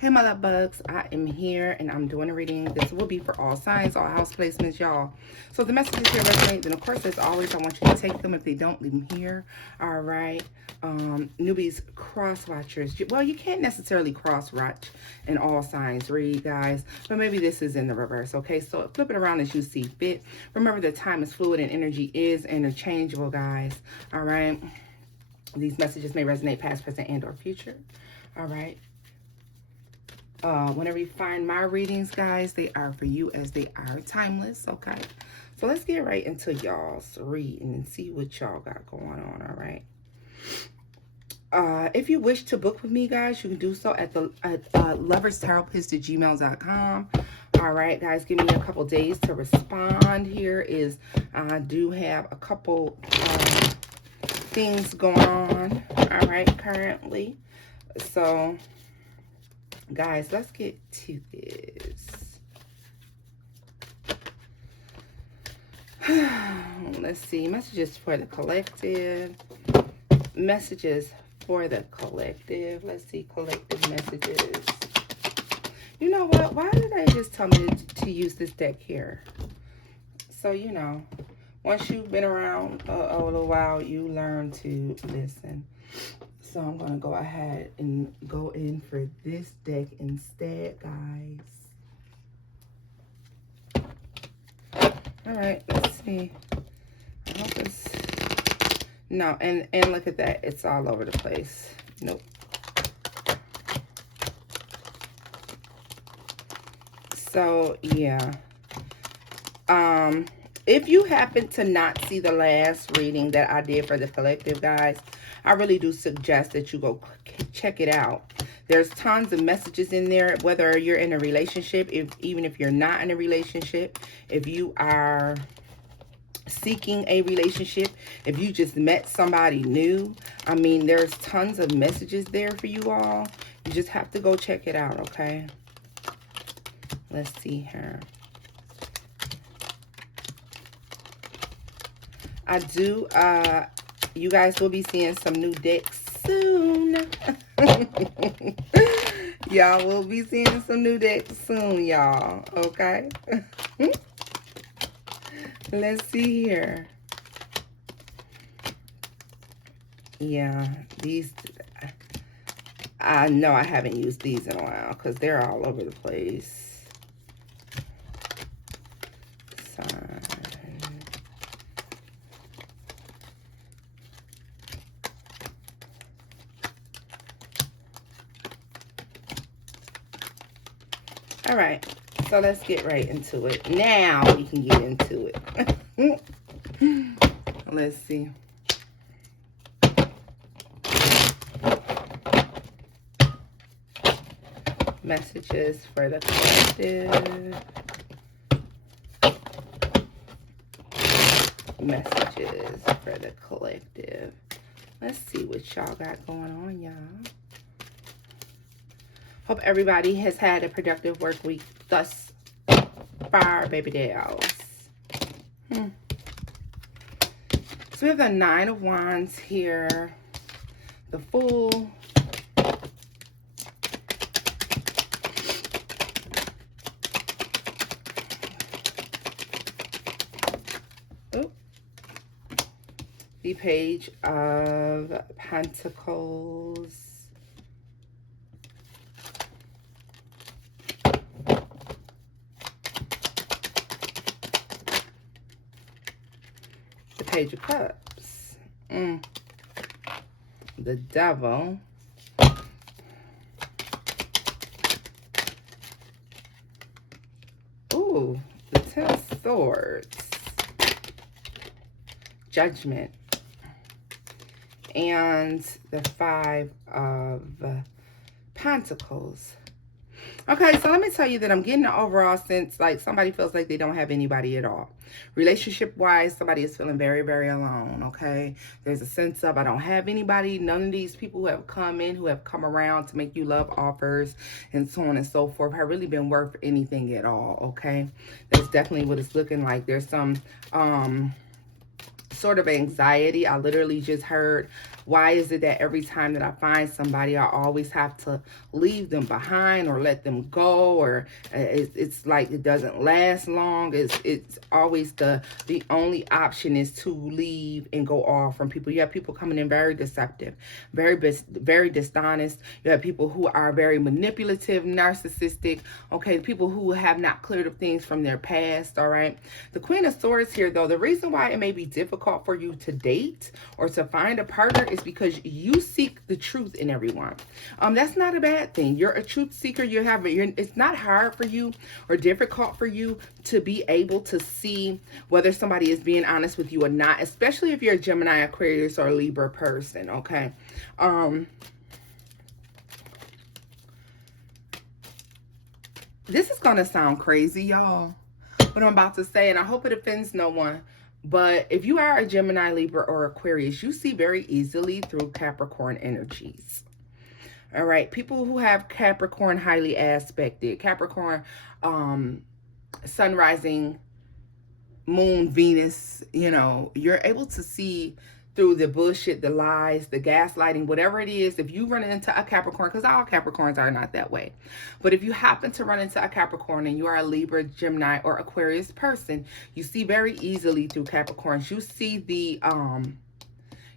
Hey, my love bugs, I am here and I'm doing a reading. This will be for all signs, all house placements, y'all. So, if the messages here resonate, then of course, as always, I want you to take them. If they don't, leave them here. All right. Newbies, cross watchers. Well, you can't necessarily cross watch in all signs read, guys, but maybe this is in the reverse. Okay, so flip it around as you see fit. Remember that time is fluid and energy is interchangeable, guys. All right. These messages may resonate past, present, and or future. All right. Whenever you find my readings, guys, they are for you as they are timeless, okay? So let's get right into y'all's reading and see what y'all got going on, all right? If you wish to book with me, guys, you can do so at loverstarotpist@gmail.com. All right, guys, give me a couple days to respond. Here is, I do have a couple things going on, all right, currently. So, guys, let's get to this. Let's see. Messages for the collective. Messages for the collective. Let's see. Collective messages. You know what? Why did they just tell me to use this deck here? So, you know, once you've been around a little while, you learn to listen. So I'm going to go ahead and go in for this deck instead, guys. All right, let's see. I hope it's... No, and look at that. It's all over the place. Nope. So, yeah. If you happen to not see the last reading that I did for the collective, guys, I really do suggest that you go check it out. There's tons of messages in there, whether you're in a relationship, even if you're not in a relationship, if you are seeking a relationship, if you just met somebody new. I mean, there's tons of messages there for you all. You just have to go check it out, okay? Let's see here. I do, you guys will be seeing some new decks soon. Y'all will be seeing some new decks soon, y'all. Okay? Let's see here. Yeah, these, I know I haven't used these in a while because they're all over the place. All right, so let's get right into it. Now we can get into it. Let's see. Messages for the collective. Messages for the collective. Let's see what y'all got going on, y'all. Hope everybody has had a productive work week thus far, baby dolls. So we have the Nine of Wands here, the Fool, the Page of Pentacles, the Page of Cups, the Devil, ooh, the Ten of Swords, Judgment, and the Five of Pentacles. Okay, so let me tell you that I'm getting an overall sense like somebody feels like they don't have anybody at all. Relationship-wise, somebody is feeling very, very alone, okay? There's a sense of I don't have anybody. None of these people who have come in, who have come around to make you love offers and so on and so forth have really been worth anything at all, okay? That's definitely what it's looking like. There's some sort of anxiety. I literally just heard Why is it that every time that I find somebody, I always have to leave them behind or let them go, or it's like it doesn't last long? It's always the only option is to leave and go off from people. You have people coming in very deceptive, very dishonest. You have people who are very manipulative, narcissistic, okay, people who have not cleared up things from their past. All right, the Queen of Swords here, though, the reason why it may be difficult for you to date or to find a partner is because you seek the truth in everyone. That's not a bad thing. You're a truth seeker. It's not hard for you or difficult for you to be able to see whether somebody is being honest with you or not, especially if you're a Gemini, Aquarius, or Libra person, okay? This is going to sound crazy, y'all, what I'm about to say, and I hope it offends no one. But if you are a Gemini, Libra, or Aquarius, you see very easily through Capricorn energies. All right, people who have Capricorn highly aspected, Capricorn, sun, rising, moon, Venus, you know, you're able to see through the bullshit, the lies, the gaslighting, whatever it is. If you run into a Capricorn, because all Capricorns are not that way, but if you happen to run into a Capricorn and you are a Libra, Gemini, or Aquarius person, you see very easily through Capricorns. You see the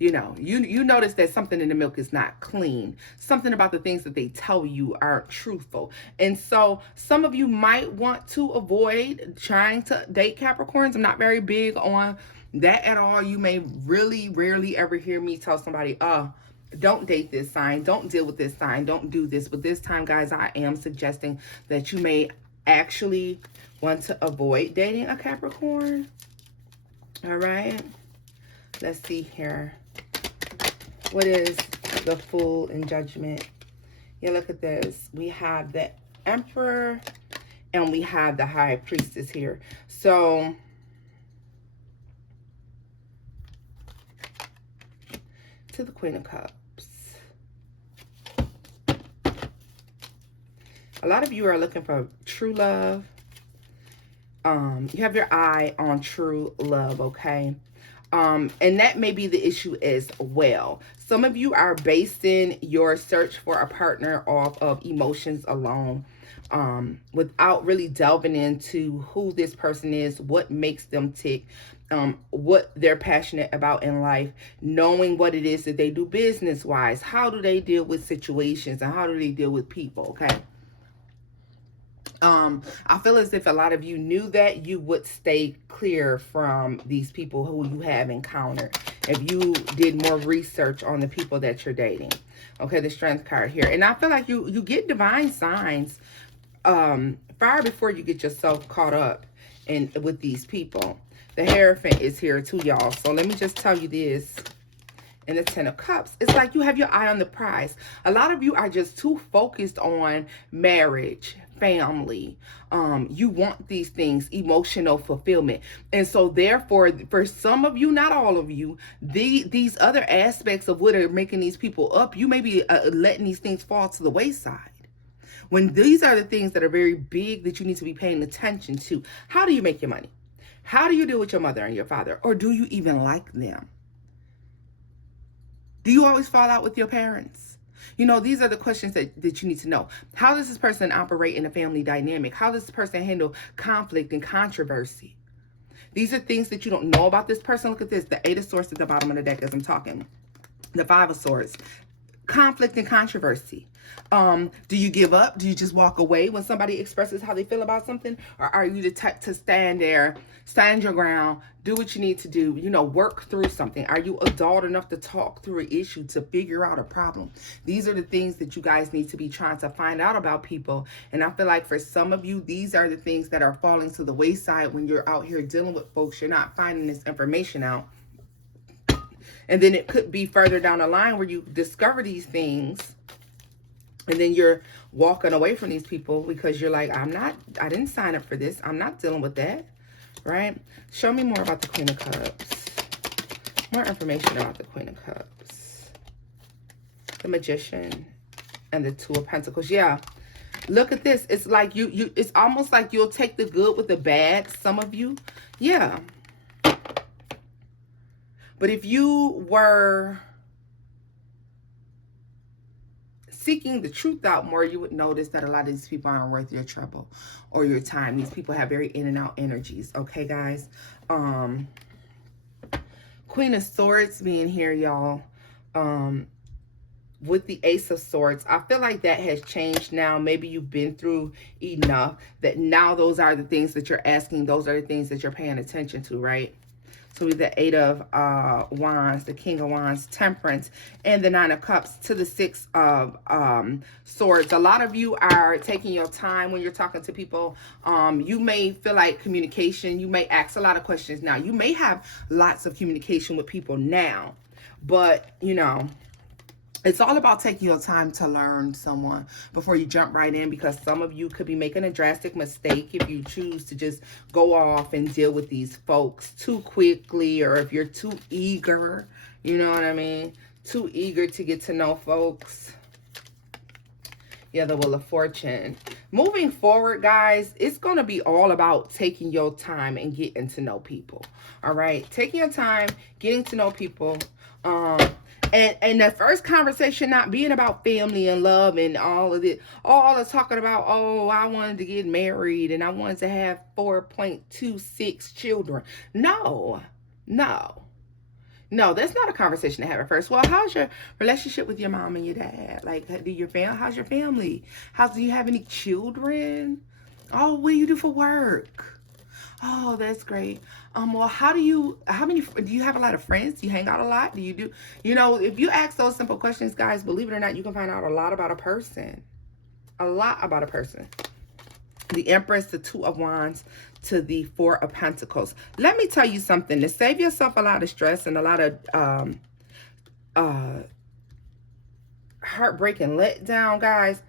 you know, you notice that something in the milk is not clean. Something about the things that they tell you aren't truthful. And so some of you might want to avoid trying to date Capricorns. I'm not very big on that at all. You may really rarely ever hear me tell somebody, don't date this sign, don't deal with this sign, don't do this. But this time, guys, I am suggesting that you may actually want to avoid dating a Capricorn. All right, let's see here. What is the Fool in Judgment? Yeah, look at this. We have the Emperor and we have the High Priestess here. So to the Queen of Cups. A lot of you are looking for true love. You have your eye on true love, okay? And that may be the issue as well. Some of you are basing your search for a partner off of emotions alone, without really delving into who this person is, what makes them tick, what they're passionate about in life, knowing what it is that they do business-wise, how do they deal with situations, and how do they deal with people, okay? I feel as if a lot of you knew that, you would stay clear from these people who you have encountered if you did more research on the people that you're dating. Okay, the Strength card here. And I feel like you get divine signs far before you get yourself caught up with these people. The Hierophant is here too, y'all. So let me just tell you this. In the Ten of Cups, it's like you have your eye on the prize. A lot of you are just too focused on marriage, family. You want these things, emotional fulfillment. And so therefore, for some of you, not all of you, these other aspects of what are making these people up, you may be letting these things fall to the wayside. When these are the things that are very big that you need to be paying attention to. How do you make your money? How do you deal with your mother and your father? Or do you even like them? Do you always fall out with your parents? You know, these are the questions that you need to know. How does this person operate in a family dynamic? How does this person handle conflict and controversy? These are things that you don't know about this person. Look at this. The Eight of Swords at the bottom of the deck as I'm talking. The Five of Swords. Conflict and controversy. Do you give up? Do you just walk away when somebody expresses how they feel about something? Or are you the type to stand there, stand your ground, do what you need to do, you know, work through something? Are you adult enough to talk through an issue, to figure out a problem? These are the things that you guys need to be trying to find out about people. And I feel like for some of you, these are the things that are falling to the wayside when you're out here dealing with folks. You're not finding this information out. And then it could be further down the line where you discover these things and then you're walking away from these people because you're like, I didn't sign up for this. I'm not dealing with that, right? Show me more about the Queen of Cups. More information about the Queen of Cups. The Magician and the Two of Pentacles. Yeah. Look at this. It's like it's almost like you'll take the good with the bad, some of you. Yeah. But if you were seeking the truth out more, you would notice that a lot of these people aren't worth your trouble or your time. These people have very in and out energies. Okay, guys. Queen of Swords being here, y'all. With the Ace of Swords, I feel like that has changed now. Maybe you've been through enough that now those are the things that you're asking. Those are the things that you're paying attention to, right? So we have the Eight of Wands, the King of Wands, Temperance, and the Nine of Cups to the Six of Swords. A lot of you are taking your time when you're talking to people. You may feel like communication. You may ask a lot of questions now. You may have lots of communication with people now. But, you know, it's all about taking your time to learn someone before you jump right in, because some of you could be making a drastic mistake if you choose to just go off and deal with these folks too quickly, or if you're too eager, you know what I mean? Too eager to get to know folks. Yeah, the Wheel of Fortune. Moving forward, guys, it's going to be all about taking your time and getting to know people. All right? Taking your time, getting to know people. And the first conversation not being about family and love and all of it. All the talking about, oh, I wanted to get married and I wanted to have 4.26 children. No, that's not a conversation to have at first. Well, how's your relationship with your mom and your dad? Like, how's your family? Do you have any children? Oh, what do you do for work? Oh, that's great. Well, do you have a lot of friends? Do you hang out a lot? You know, if you ask those simple questions, guys, believe it or not, you can find out a lot about a person. A lot about a person. The Empress, the Two of Wands, to the Four of Pentacles. Let me tell you something. To save yourself a lot of stress and a lot of heartbreak and letdown, guys,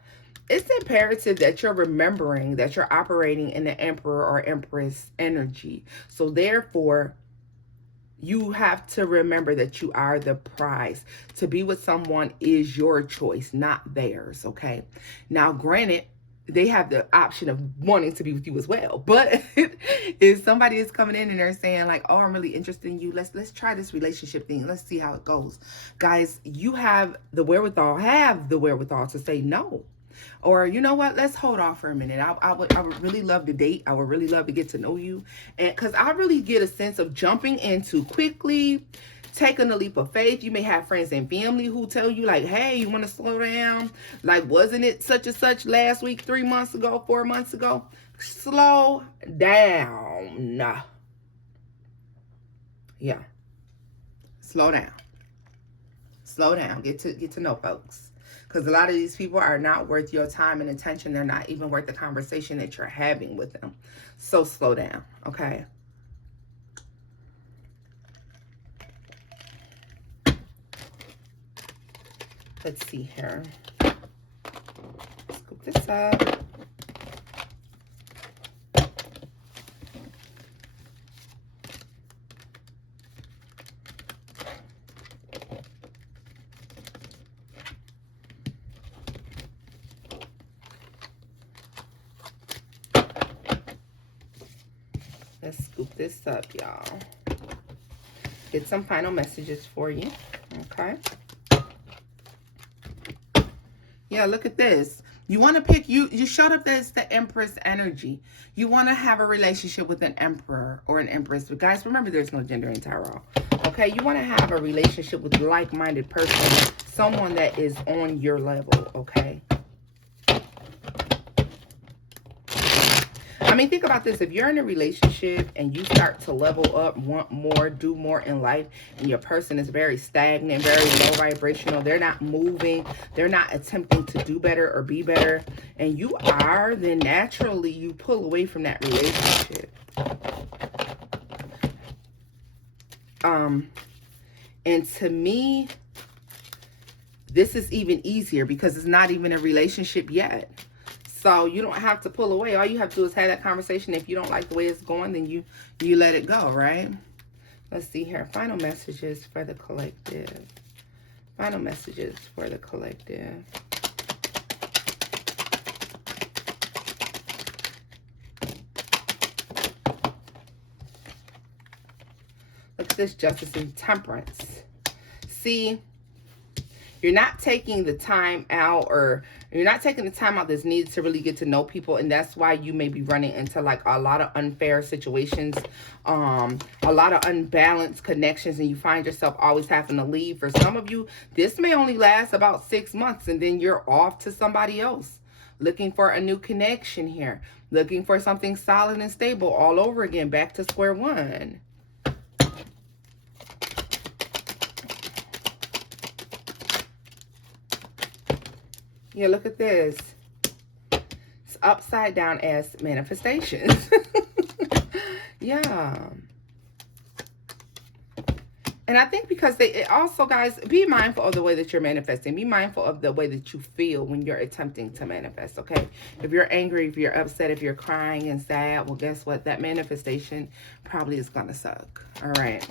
it's imperative that you're remembering that you're operating in the Emperor or Empress energy. So therefore, you have to remember that you are the prize. To be with someone is your choice, not theirs, okay? Now, granted, they have the option of wanting to be with you as well. But if somebody is coming in and they're saying like, oh, I'm really interested in you, let's try this relationship thing. Let's see how it goes. Guys, you have the wherewithal to say no. Or, you know what, let's hold off for a minute. I would really love to date. I would really love to get to know you. And because I really get a sense of jumping in too quickly, taking a leap of faith. You may have friends and family who tell you like, hey, you want to slow down? Like, wasn't it such and such last week, 3 months ago, 4 months ago? Slow down. Yeah. Slow down. Slow down. Get to know folks. Because a lot of these people are not worth your time and attention. They're not even worth the conversation that you're having with them. So slow down, okay? Let's see here. Scoop this up. Let's scoop this up, y'all. Get some final messages for you, okay? Yeah, look at this. You want to pick, you showed up as the Empress energy. You want to have a relationship with an Emperor or an Empress. But guys, remember there's no gender in tarot. Okay, you want to have a relationship with a like-minded person, someone that is on your level, okay? I mean, think about this. If you're in a relationship and you start to level up, want more, do more in life, and your person is very stagnant, very low vibrational, they're not moving, they're not attempting to do better or be better, and you are, then naturally you pull away from that relationship. And to me, this is even easier because it's not even a relationship yet. So you don't have to pull away. All you have to do is have that conversation. If you don't like the way it's going, then you let it go, right? Let's see here. Final messages for the collective. Final messages for the collective. Look at this, Justice and Temperance. See, You're not taking the time out, or you're not taking the time out that's needed to really get to know people, and that's why you may be running into like a lot of unfair situations, a lot of unbalanced connections, and you find yourself always having to leave. For some of you, this may only last about 6 months, and then you're off to somebody else, looking for a new connection here, looking for something solid and stable all over again, back to square one. Yeah, look at this. It's upside down as manifestations. Yeah. And I think because also, guys, be mindful of the way that you're manifesting. Be mindful of the way that you feel when you're attempting to manifest, okay? If you're angry, if you're upset, if you're crying and sad, well, guess what? That manifestation probably is going to suck, all right?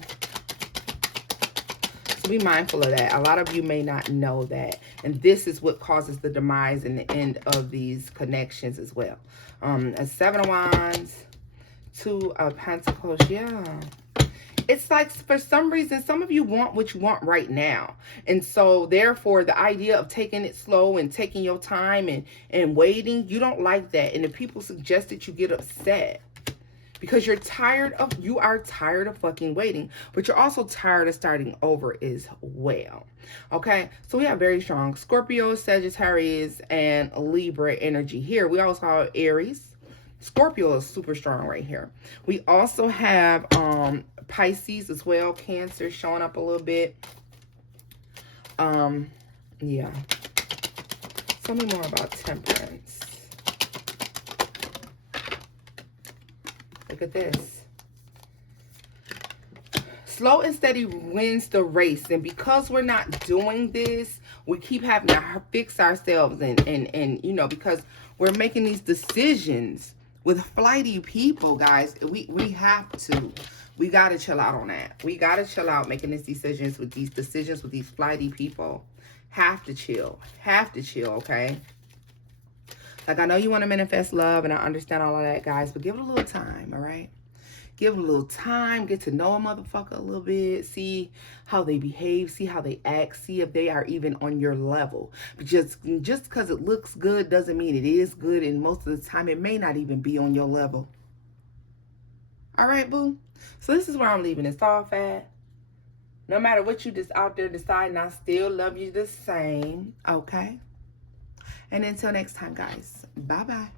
So be mindful of that. A lot of you may not know that. And this is what causes the demise and the end of these connections as well. A 7 of Wands, 2 of Pentacles, yeah. It's like, for some reason, some of you want what you want right now. And so, therefore, the idea of taking it slow and taking your time and waiting, you don't like that. And if people suggest that, you get upset. Because you are tired of fucking waiting. But you're also tired of starting over as well. Okay? So, we have very strong Scorpio, Sagittarius, and Libra energy here. We also have Aries. Scorpio is super strong right here. We also have Pisces as well, Cancer showing up a little bit. Yeah. Tell me more about Temperance. Look at this. Slow and steady wins the race. And because we're not doing this, we keep having to fix ourselves and you know, because we're making these decisions with flighty people, guys. We have to. We got to chill out on that. We got to chill out making these decisions with these flighty people. Have to chill. Have to chill, okay? Like, I know you want to manifest love, and I understand all of that, guys, but give it a little time, all right? Give it a little time. Get to know a motherfucker a little bit. See how they behave. See how they act. See if they are even on your level. But just because it looks good doesn't mean it is good. And most of the time, it may not even be on your level. All right, boo? So this is where I'm leaving this off at. No matter what you just out there deciding, I still love you the same. Okay? And until next time, guys. Bye-bye.